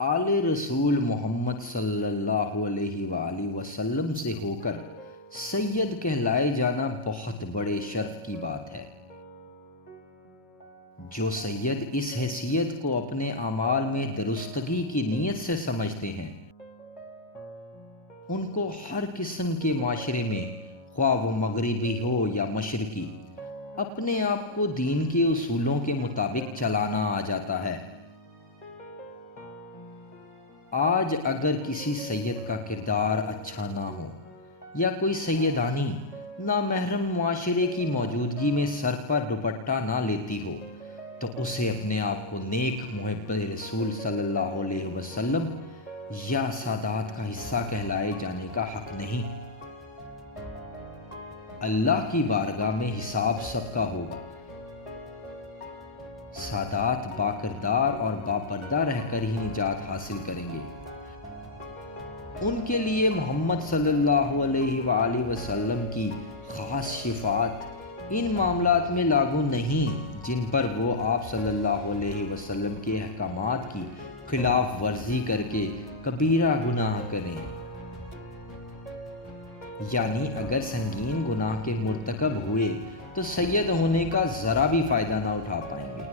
آل رسول محمد صلی اللہ علیہ وآلہ وسلم سے ہو کر سید کہلائے جانا بہت بڑے شرف کی بات ہے۔ جو سید اس حیثیت کو اپنے اعمال میں درستگی کی نیت سے سمجھتے ہیں، ان کو ہر قسم کے معاشرے میں، خواہ وہ مغربی ہو یا مشرقی، اپنے آپ کو دین کے اصولوں کے مطابق چلانا آ جاتا ہے۔ آج اگر کسی سید کا کردار اچھا نہ ہو یا کوئی سیدانی نامحرم معاشرے کی موجودگی میں سر پر دوپٹہ نہ لیتی ہو، تو اسے اپنے آپ کو نیک محب رسول صلی اللہ علیہ وسلم یا سادات کا حصہ کہلائے جانے کا حق نہیں۔ اللہ کی بارگاہ میں حساب سب کا ہوگا۔ سادات باکردار اور باپردہ رہ کر ہی نجات حاصل کریں گے۔ ان کے لیے محمد صلی اللہ علیہ وآلہ وسلم کی خاص شفاعت ان معاملات میں لاگو نہیں جن پر وہ آپ صلی اللہ علیہ وسلم کے احکامات کی خلاف ورزی کر کے کبیرہ گناہ کریں، یعنی اگر سنگین گناہ کے مرتکب ہوئے تو سید ہونے کا ذرا بھی فائدہ نہ اٹھا پائیں گے۔